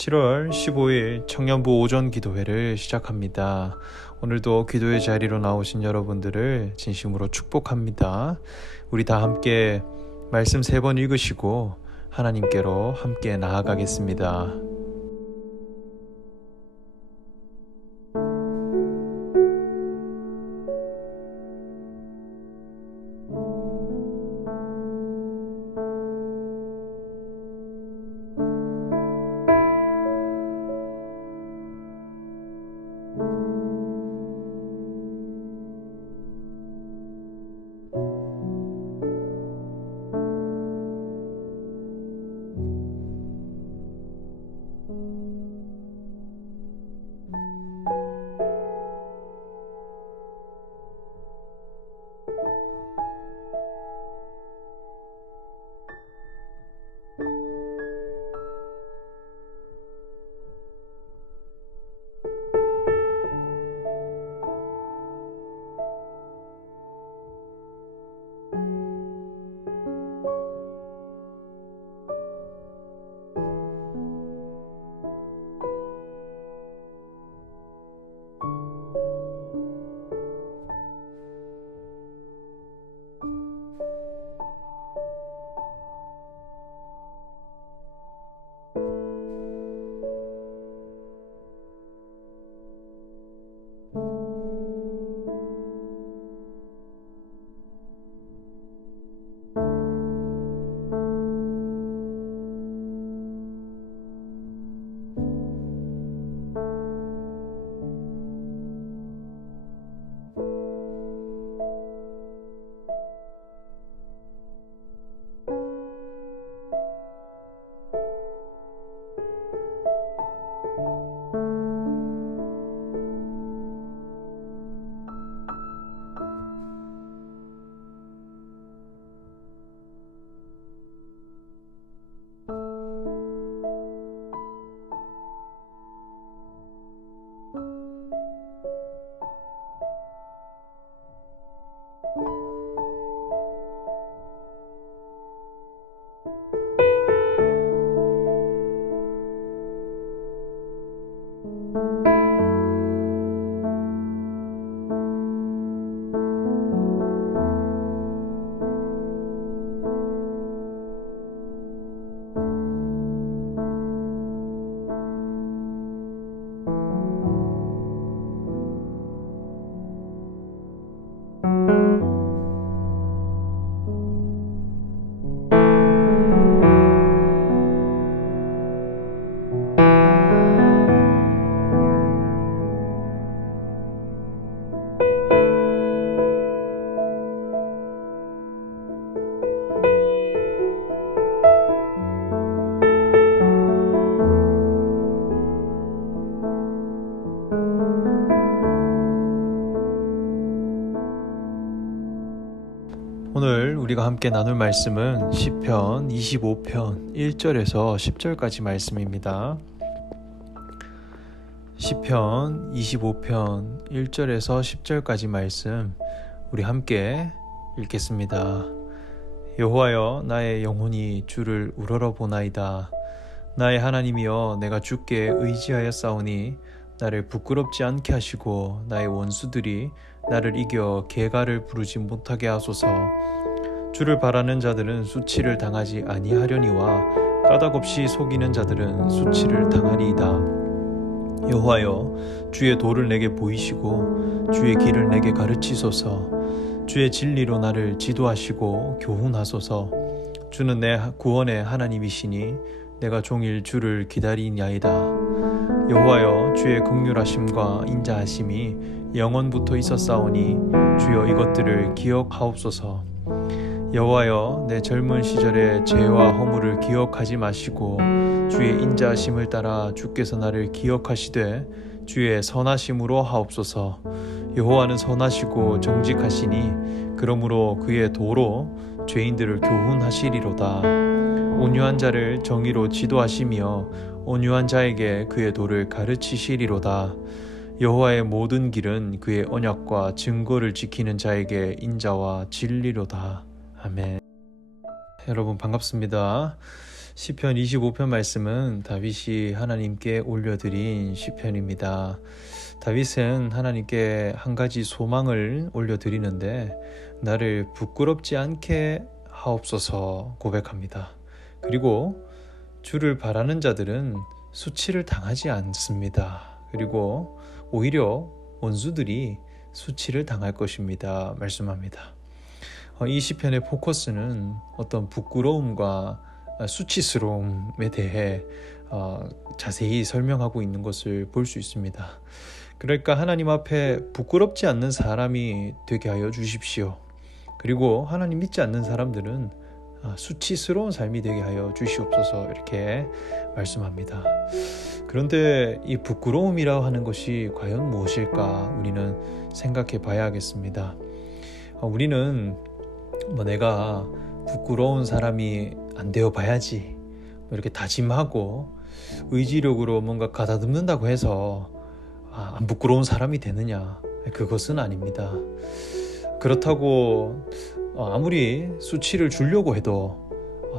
7월 15일 청년부 오전 기도회를 시작합니다. 오늘도 기도의 자리로 나오신 여러분들을 진심으로 축복합니다. 우리 다 함께 말씀 3번 읽으시고 하나님께로 함께 나아가겠습니다. 오늘 우리가 함께 나눌 말씀은 시편 25편 1절에서 10절까지 말씀입니다. 시편 25편 1절에서 10절까지 말씀 우리 함께 읽겠습니다. 여호와여, 나의 영혼이 주를 우러러보나이다. 나의 하나님이여, 내가 주께 의지하였사오니 나를 부끄럽지 않게 하시고 나의 원수들이 나를 이겨 개가를 부르지 못하게 하소서. 주를 바라는 자들은 수치를 당하지 아니하려니와 까닭없이 속이는 자들은 수치를 당하리이다. 여호와여, 주의 도를 내게 보이시고 주의 길을 내게 가르치소서. 주의 진리로 나를 지도하시고 교훈하소서. 주는 내 구원의 하나님이시니 내가 종일 주를 기다리냐이다. 여호와여, 주의 긍휼하심과 인자하심이 영원부터 있었사오니 주여 이것들을 기억하옵소서. 여호와여, 내 젊은 시절의 죄와 허물을 기억하지 마시고 주의 인자하심을 따라 주께서 나를 기억하시되 주의 선하심으로 하옵소서. 여호와는 선하시고 정직하시니 그러므로 그의 도로 죄인들을 교훈하시리로다. 온유한 자를 정의로 지도하시며 온유한 자에게 그의 도를 가르치시리로다. 여호와의 모든 길은 그의 언약과 증거를 지키는 자에게 인자와 진리로다. 아멘. 여러분 반갑습니다. 시편 25편 말씀은 다윗이 하나님께 올려드린 시편입니다. 다윗은 하나님께 한 가지 소망을 올려드리는데 나를 부끄럽지 않게 하옵소서 고백합니다. 그리고 주를 바라는 자들은 수치를 당하지 않습니다. 그리고 오히려 원수들이 수치를 당할 것입니다. 말씀합니다. 이 시편의 포커스는 어떤 부끄러움과 수치스러움에 대해 자세히 설명하고 있는 것을 볼 수 있습니다. 그러니까 하나님 앞에 부끄럽지 않는 사람이 되게 하여 주십시오. 그리고 하나님 믿지 않는 사람들은 수치스러운 삶이 되게 하여 주시옵소서 이렇게 말씀합니다. 그런데 이 부끄러움이라고 하는 것이 과연 무엇일까 우리는 생각해 봐야 하겠습니다. 우리는 내가 부끄러운 사람이 안 되어 봐야지 이렇게 다짐하고 의지력으로 뭔가 가다듬는다고 해서 안 부끄러운 사람이 되느냐, 그것은 아닙니다. 그렇다고 아무리 수치를 주려고 해도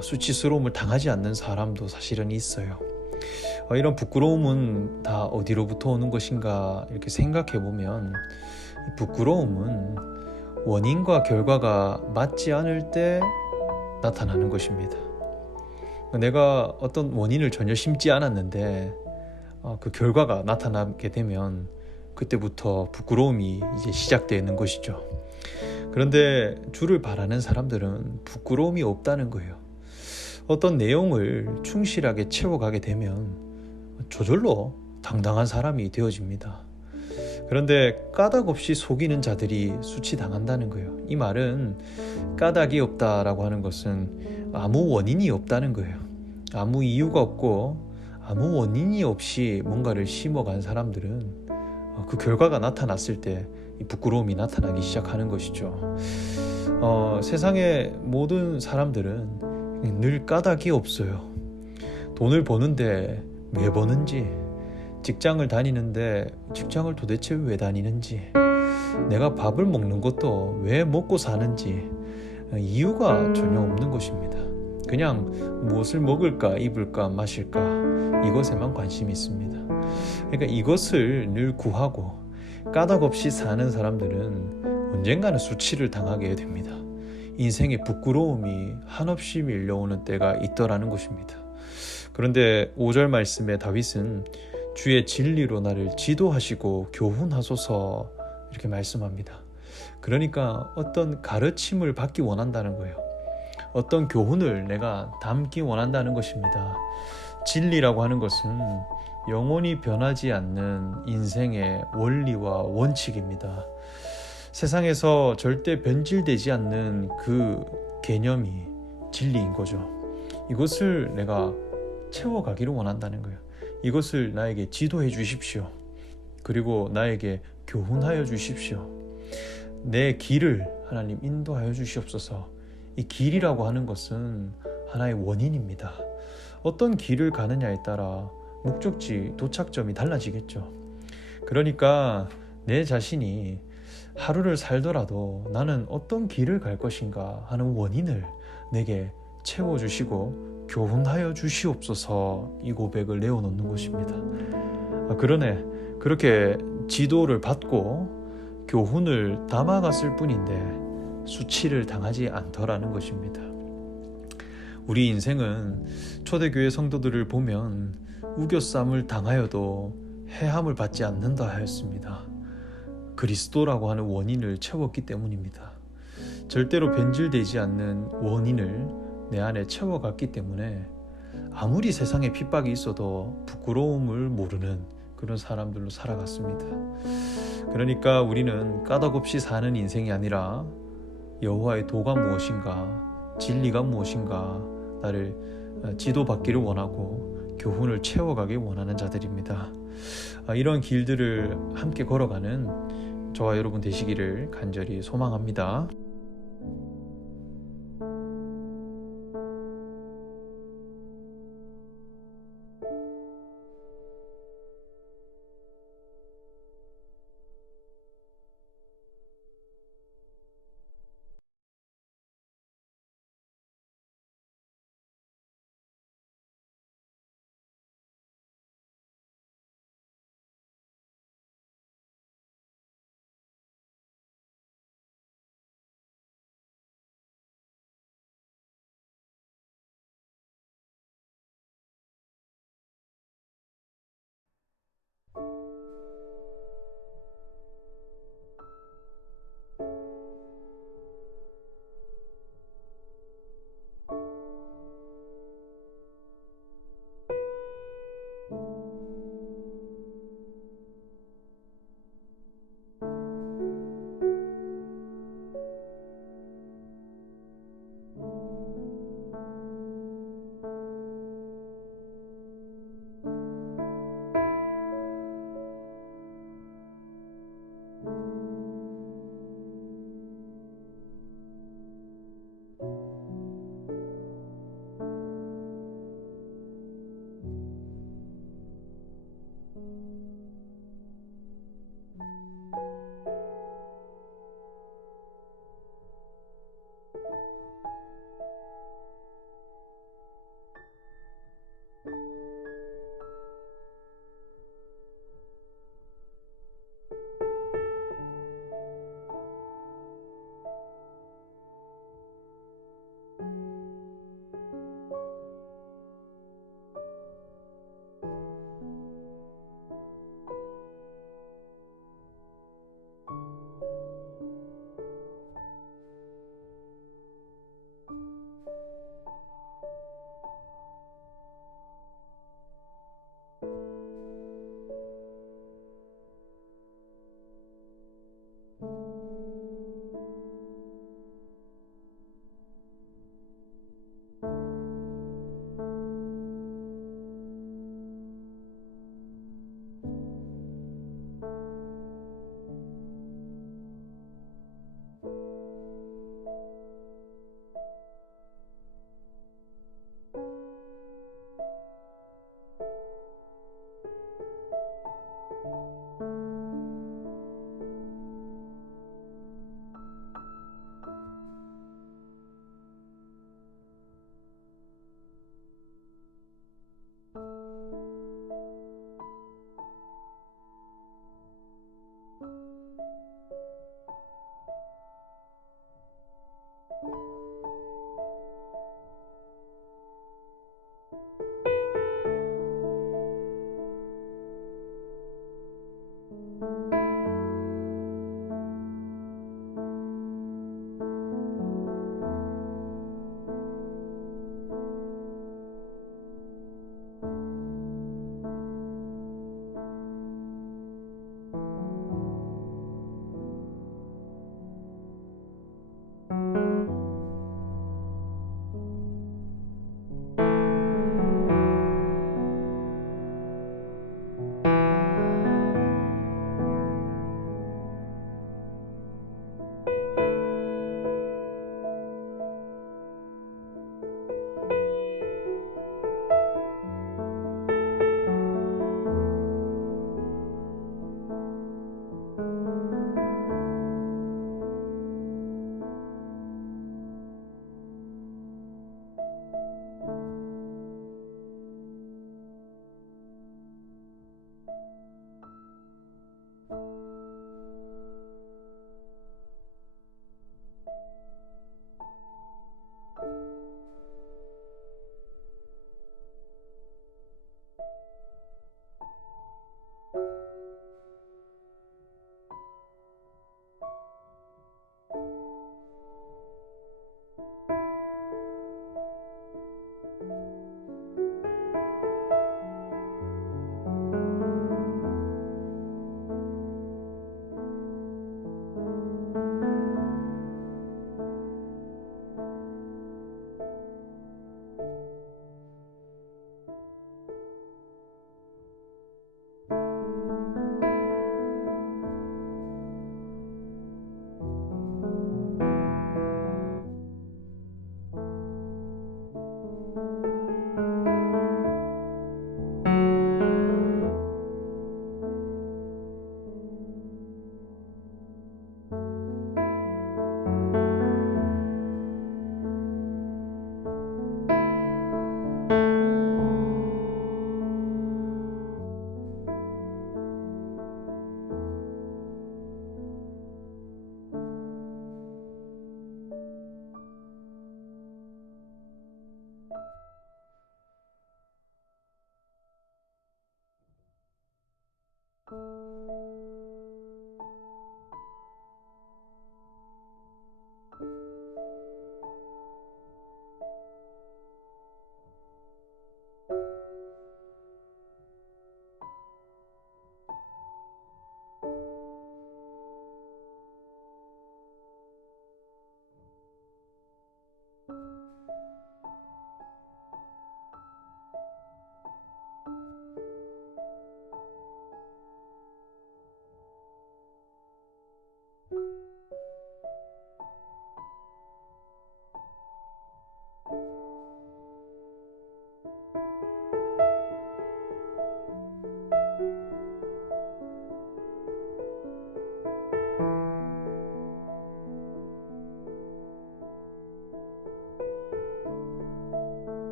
수치스러움을 당하지 않는 사람도 사실은 있어요. 이런 부끄러움은 다 어디로부터 오는 것인가 이렇게 생각해 보면 부끄러움은 원인과 결과가 맞지 않을 때 나타나는 것입니다. 내가 어떤 원인을 전혀 심지 않았는데 그 결과가 나타나게 되면 그때부터 부끄러움이 이제 시작되는 것이죠. 그런데 주를 바라는 사람들은 부끄러움이 없다는 거예요. 어떤 내용을 충실하게 채워가게 되면 저절로 당당한 사람이 되어집니다. 그런데 까닭 없이 속이는 자들이 수치당한다는 거예요. 이 말은 까닭이 없다라고 하는 것은 아무 원인이 없다는 거예요. 아무 이유가 없고 아무 원인이 없이 뭔가를 심어간 사람들은 그 결과가 나타났을 때 이 부끄러움이 나타나기 시작하는 것이죠. 세상의 모든 사람들은 늘 까닭이 없어요. 돈을 버는데 왜 버는지, 직장을 다니는데 직장을 도대체 왜 다니는지, 내가 밥을 먹는 것도 왜 먹고 사는지 이유가 전혀 없는 것입니다. 그냥 무엇을 먹을까, 입을까, 마실까 이것에만 관심이 있습니다. 그러니까 이것을 늘 구하고 까닭 없이 사는 사람들은 언젠가는 수치를 당하게 됩니다. 인생의 부끄러움이 한없이 밀려오는 때가 있더라는 것입니다. 그런데 5절 말씀에 다윗은 주의 진리로 나를 지도하시고 교훈하소서 이렇게 말씀합니다. 그러니까 어떤 가르침을 받기 원한다는 거예요. 어떤 교훈을 내가 담기 원한다는 것입니다. 진리라고 하는 것은 영원히 변하지 않는 인생의 원리와 원칙입니다. 세상에서 절대 변질되지 않는 그 개념이 진리인 거죠. 이것을 내가 채워가기를 원한다는 거예요. 이것을 나에게 지도해 주십시오. 그리고 나에게 교훈하여 주십시오. 내 길을 하나님 인도하여 주시옵소서. 이 길이라고 하는 것은 하나의 원인입니다. 어떤 길을 가느냐에 따라 목적지, 도착점이 달라지겠죠. 그러니까 내 자신이 하루를 살더라도 나는 어떤 길을 갈 것인가 하는 원인을 내게 채워주시고 교훈하여 주시옵소서 이 고백을 내어놓는 것입니다. 그러네, 그렇게 지도를 받고 교훈을 담아갔을 뿐인데 수치를 당하지 않더라는 것입니다. 우리 인생은 초대교회 성도들을 보면 우겨쌈을 당하여도 해함을 받지 않는다 하였습니다. 그리스도라고 하는 원인을 채웠기 때문입니다. 절대로 변질되지 않는 원인을 내 안에 채워갔기 때문에 아무리 세상에 핍박이 있어도 부끄러움을 모르는 그런 사람들로 살아갔습니다. 그러니까 우리는 까닭없이 사는 인생이 아니라 여호와의 도가 무엇인가, 진리가 무엇인가 나를 지도받기를 원하고 교훈을 채워가길 원하는 자들입니다. 이런 길들을 함께 걸어가는 저와 여러분 되시기를 간절히 소망합니다.